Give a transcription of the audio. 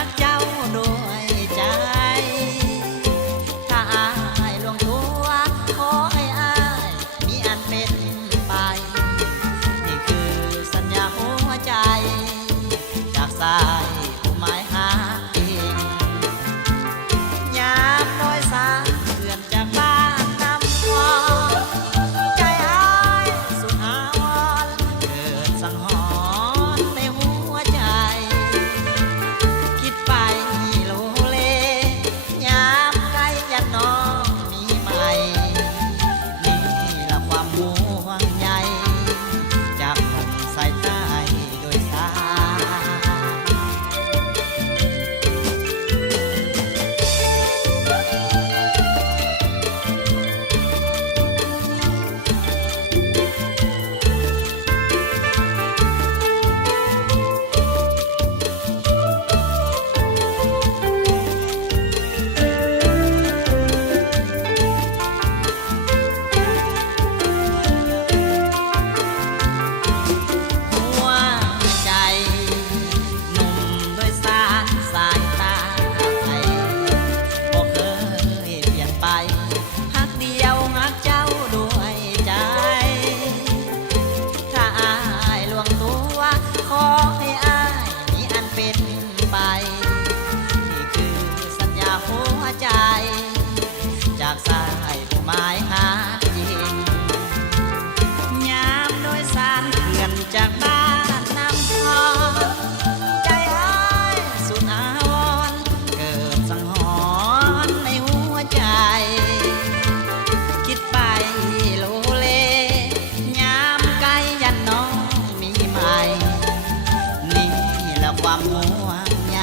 ฮักเจ้าด้วยใจถ้าอายลวงตัวขอให้อายมีอันเป็นไปนี่คือสัญญาหัวใจจากสายผู้หมายหาเองยามโดยสารเพื่อนจากบ้านนำพอใจอายสุดอาวรณ์เกิดสังหรณ์ในหัวใจคิดไปโลเลยามใกล้ยันน้องมีใหม่นี่ละความห่วงใยจากหนุ่มสายใต้โดยสารหัวใจหนุ่มโดยสารสายตาไทยบ่เคยเปลี่ยนไปฮักเดียวฮักเจ้าด้วยใจถ้าอายลวงตัวขอให้อายมีอันเป็นไปนี่คือสัญญาหัวใจจากสายผู้หมายหาจริงยามโดยสารเพื่อนจากบ้านนำพอใจอายสุดอาวรณ์เกิดสังหรณ์ในหัวใจคิดไปโลเลยามไกลยันน้องมีใหม่นี่แหละความห่วงใย